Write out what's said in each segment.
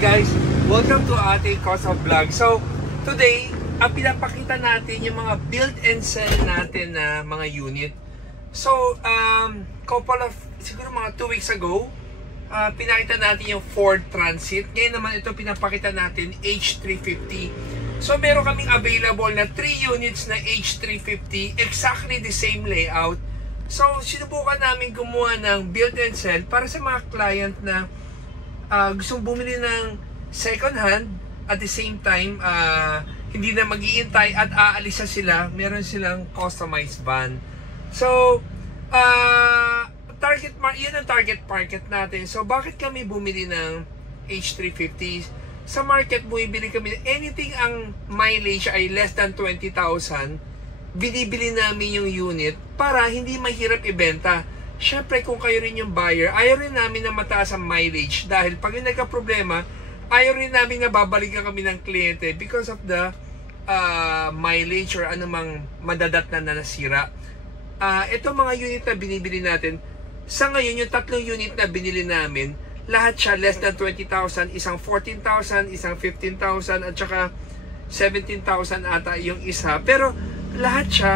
guys, welcome to ating Koso Vlog. So, today, ang pinapakita natin yung mga build and sell natin na mga unit. So, couple of, siguro mga 2 weeks ago, pinakita natin yung Ford Transit. Ngayon naman ito pinapakita natin H350. So, meron kaming available na 3 units na H350, exactly the same layout. So, sinubukan namin gumawa ng build and sell para sa mga client na gustong bumili ng second hand at the same time hindi na mag-iintay at aalis na sila, meron silang customized van. So yun ang target market natin. So bakit kami bumili ng H350? Sa market bumibili kami anything ang mileage ay less than 20,000, binibili namin yung unit para hindi mahirap ibenta. Syempre, kung kayo rin yung buyer, ayaw rin namin na mataas ang mileage dahil pag yung nagka-problema, ayaw rin namin na babalikan kami ng kliyente because of the mileage or anumang madadat na nasira. Itong mga unit na binibili natin, sa ngayon, yung 3 unit na binili namin, lahat siya less than 20,000, isang 14,000, isang 15,000, at saka 17,000 ata yung isa. Pero lahat siya,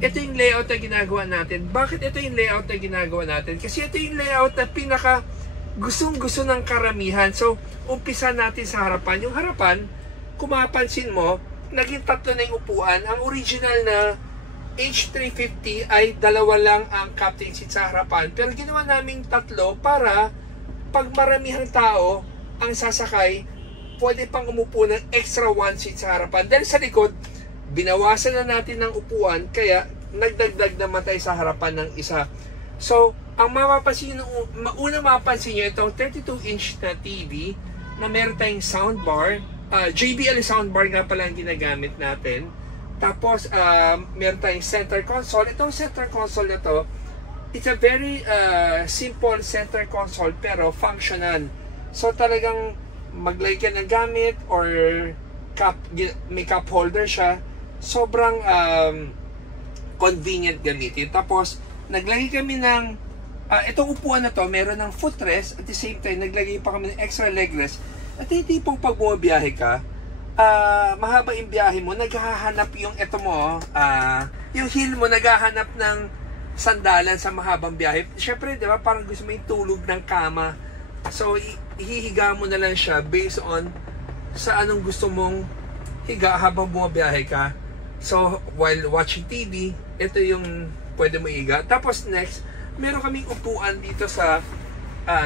ito yung layout na ginagawa natin. Bakit ito yung layout na ginagawa natin? Kasi ito yung layout na pinaka gustong-gusto ng karamihan. So, umpisa natin sa harapan. Yung harapan, kung mapapansin mo, naging 3 na yung upuan. Ang original na H350 ay 2 lang ang captain seat sa harapan. Pero ginawa naming 3 para pag maramihang tao ang sasakay, pwede pang umupo ng extra 1 seat sa harapan. Dahil sa likod, binawasan na natin ng upuan, kaya nagdagdag naman tayo sa harapan ng isa. So, ang mapapansin nyo, unang mapapansin nyo, itong 32-inch na TV na meron tayong soundbar. JBL soundbar nga pala ang ginagamit natin. Tapos, meron tayong center console. Itong center console na to, it's a very simple center console pero functional. So, talagang maglagay ka ng gamit or may cup holder siya. Sobrang convenient gamitin. Tapos, naglagay kami ng itong upuan na to, meron ng footrest. At the same time, naglagay pa kami ng extra leg rest. At yung tipong pag bumabiyahe ka, mahaba yung biyahe mo, naghahanap yung ito mo, yung heel mo, naghahanap ng sandalan sa mahabang biyahe. Siyempre, di ba, parang gusto mo yung tulog ng kama. So, ihihiga mo na lang siya based on sa anong gusto mong higa habang bumabiyahe ka. So, while watching TV, ito yung pwede mo ihiga. Tapos next, meron kaming upuan dito sa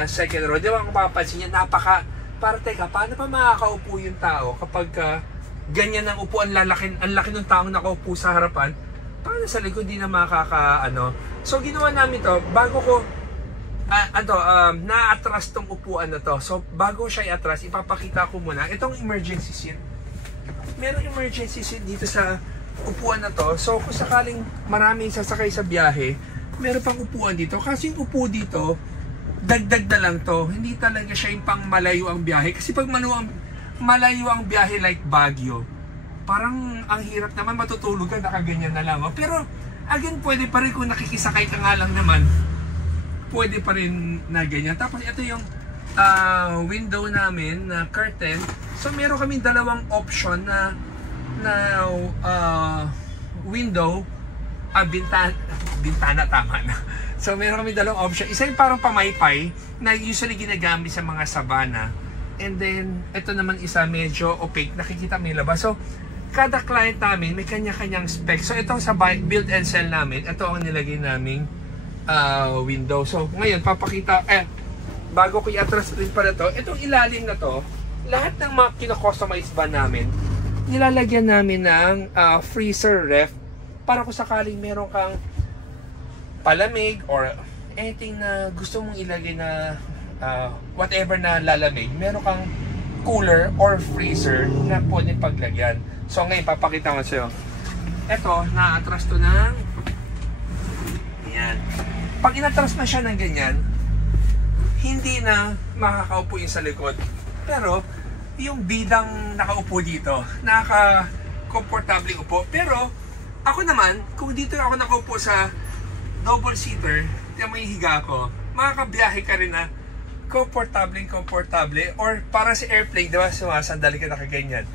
second row. Di ba kung mapapansin niya, para teka, paano pa makakaupo yung tao kapag ganyan ang upuan, ang laki ng taong nakaupo sa harapan, paano sa likod di na So, ginawa namin to, bago ko na-atras tong upuan na to. So, bago siya i-atras, ipapakita ko muna itong emergency seat. Meron emergency seat dito sa upuan na to. So, kung sakaling maraming sasakay sa biyahe, meron pang upuan dito. Kasi yung upo dito, dagdag na lang to. Hindi talaga siya yung pang malayo ang biyahe. Kasi pag malayo ang biyahe like Baguio, parang ang hirap naman, matutulog ka, nakaganyan na lang. Pero, again, pwede pa rin kung nakikisakay ka nga lang naman, pwede pa rin na ganyan. Tapos, ito yung window namin na curtain. So meron kaming 2 option na window, bintana tama na. So meron kaming 2 option. Isa yung parang pamaypay na usually ginagamit sa mga sabana. And then ito naman isa medyo opaque, nakikita mo yung labas. So kada client namin may kanya-kanyang spec. So itong sa build and sell namin, ito ang nilagay naming window. So ngayon papakita bago ko i-atras rin pala to, itong ilalim na to, lahat ng mga kino-customize ba namin, nilalagyan namin ng freezer ref para kung sakaling meron kang palamig or anything na gusto mong ilagay na whatever na lalamig, meron kang cooler or freezer na pwedeng paglagyan. So ngayon, papakita ko sa'yo. Ito, na-atras to ng yan. Pag inatras na siya ng ganyan, hindi na makakaupo yung sa likod. Pero, yung bidang nakaupo dito, nakaka-comfortable upo. Pero, ako naman, kung dito ako nakaupo sa double seater, yung may higa ko, makakabiyahe ka rin na komportable, or para sa airplane, diba, sumasandali ka nakaganyan.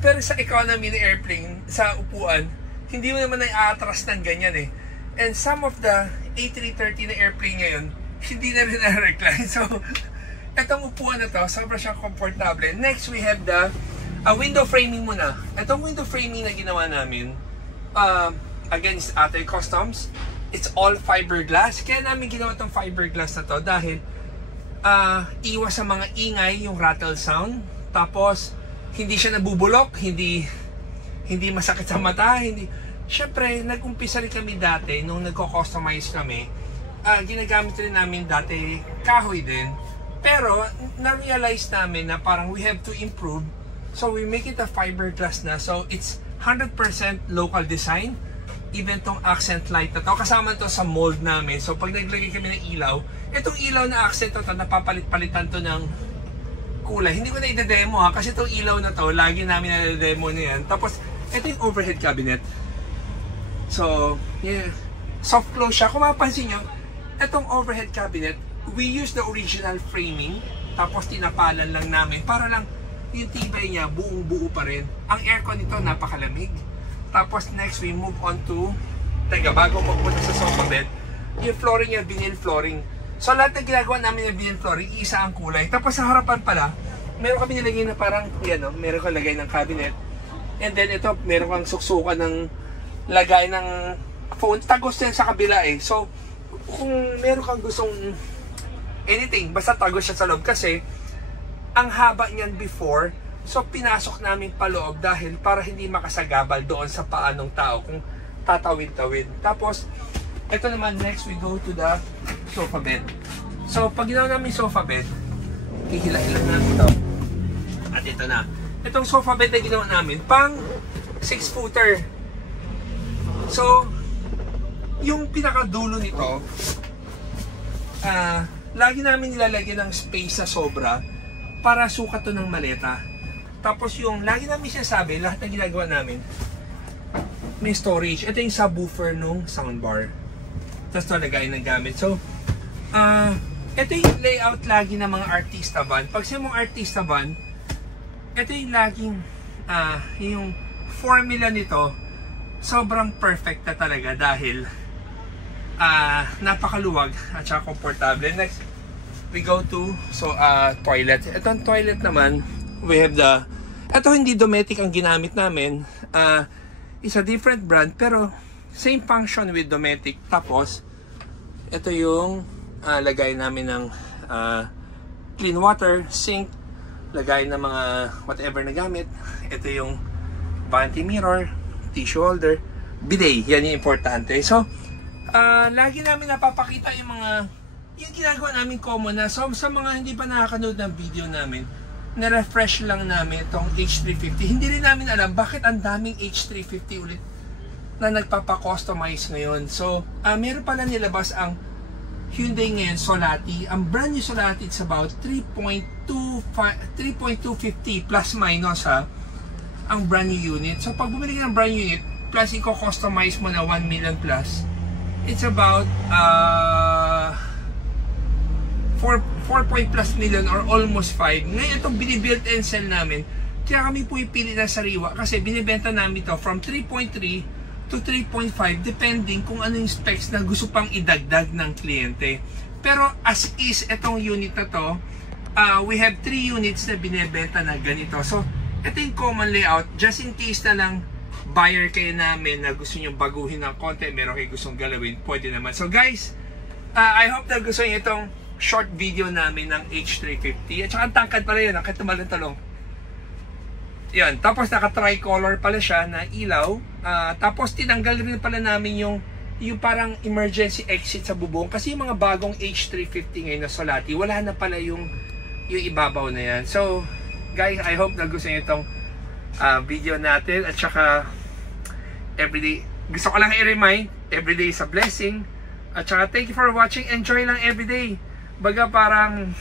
Pero sa economy na airplane, sa upuan, hindi mo naman na-atras ng ganyan eh. And some of the A330 na airplane ngayon, hindi na rin na-recline. So, itong upuan na to, sobrang siyang komportable. Next, we have the window framing muna. Itong window framing na ginawa namin, against Atoy Customs, it's all fiberglass. Kaya namin ginawa itong fiberglass na to dahil iwas sa mga ingay, yung rattle sound. Tapos, hindi siya nabubulok, hindi masakit sa mata, Siyempre, nag-umpisa rin kami dati, nung nagko-customize kami, ginagamit rin namin dati kahoy din. Pero, na-realize namin na parang we have to improve. So, we make it a fiberglass na. So, it's 100% local design. Even tong accent light na to, kasama to sa mold namin. So, pag naglagay kami ng ilaw, itong ilaw na accent to, napapalit-palitan to ng kulay. Hindi ko na i-demo ha, kasi itong ilaw na to, lagi namin na-demo na yan. Tapos, ito yung overhead cabinet. So, yeah, soft close siya. Kung mapansin nyo, itong overhead cabinet, we use the original framing, tapos tinapalan lang namin para lang yung tibay niya, buong-buo pa rin. Ang aircon nito, napakalamig. Tapos next, we move on to, bago magpunta sa sofa bed, yung flooring niya, vinyl flooring. So, lahat ng ginagawa namin yung vinyl flooring, isa ang kulay. Tapos sa harapan pala, meron kami nilagay na parang, yan o, meron kang lagay ng cabinet. And then ito, meron kang suksukan ng lagay ng phone. Tagos yan sa kabila eh. So, kung meron kang gustong anything, basta tagos siya sa loob. Kasi, ang haba niyan before, so pinasok namin paloob dahil para hindi makasagabal doon sa paa ng tao kung tatawid-tawid. Tapos, ito naman, next we go to the sofa bed. So, pag ginawa namin sofa bed, ihila-hila namin ito. At ito na. Itong sofa bed na ginawa namin, pang 6-footer. So, yung pinakadulo nito, lagi namin nilalagyan ng space sa sobra para sukat to ng maleta. Tapos yung lagi namin sinasabi, lahat ng ginagawa namin, may storage. Ito yung subwoofer nung soundbar. Tapos ito lagay ng gamit. So, ito yung layout lagi ng mga artista van. Pag sa mga artista van, ito yung laging, yung formula nito, sobrang perfect na talaga dahil napakaluwag at saka komportable. Next, we go to toilet. Itong toilet naman, we have ito hindi Dometic ang ginamit namin. It's a different brand pero same function with Dometic. Tapos, ito yung lagay namin ng clean water, sink, lagay ng mga whatever na gamit. Ito yung vanity mirror, tissue holder, bidet, yan yung importante. So, lagi namin napapakita yung ginagawa namin common na. So, sa mga hindi pa nakakanood ng video namin, na-refresh lang namin itong H350. Hindi rin namin alam bakit ang daming H350 ulit na nagpapa-customize ngayon. So, meron pala nilabas ang Hyundai ngayon, Solati. Ang brand new Solati, it's about 3.250 plus minus ang brand new unit. So pag bumili ka ng brand new unit, plus i-customize mo na 1 million plus, it's about 4 plus million or almost 5. Ngayon itong binibuild and sell namin, kaya kami po ipili na sariwa kasi binibenta namin to from 3.3 to 3.5 depending kung ano yung specs na gusto pang idagdag ng kliyente. Pero as is, itong unit na to, we have 3 units na binibenta na ganito. So, ito yung common layout. Just in case na lang buyer kayo namin na gusto nyo baguhin ng konti, meron kayo gustong galawin, pwede naman. So guys, I hope na gusto nyo itong short video namin ng H350. At saka ang tangkad pala yun, nakitumal ng talong. Yan, tapos naka-tricolor pala siya na ilaw. Tapos tinanggal rin pala namin yung parang emergency exit sa bubong. Kasi yung mga bagong H350 ngayon na Solati, wala na pala yung ibabaw na yan. So, guys, I hope na gusto nyo itong video natin. At saka, everyday, gusto ko lang i-remind, everyday is a blessing. At saka, thank you for watching. Enjoy lang everyday. Baga parang,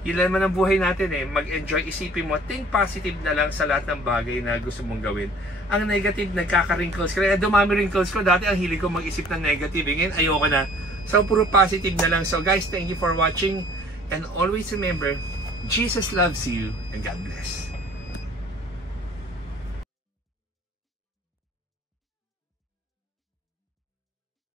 yun lang naman ang buhay natin eh. Mag-enjoy, isipin mo, think positive na lang sa lahat ng bagay na gusto mong gawin. Ang negative, nagkaka-wrinkles. Kaya dumami wrinkles ko. Dati ang hilig ko mag-isip ng negative. Ngayon, ayoko na. So, puro positive na lang. So, guys, thank you for watching. And always remember, Jesus loves you and God bless.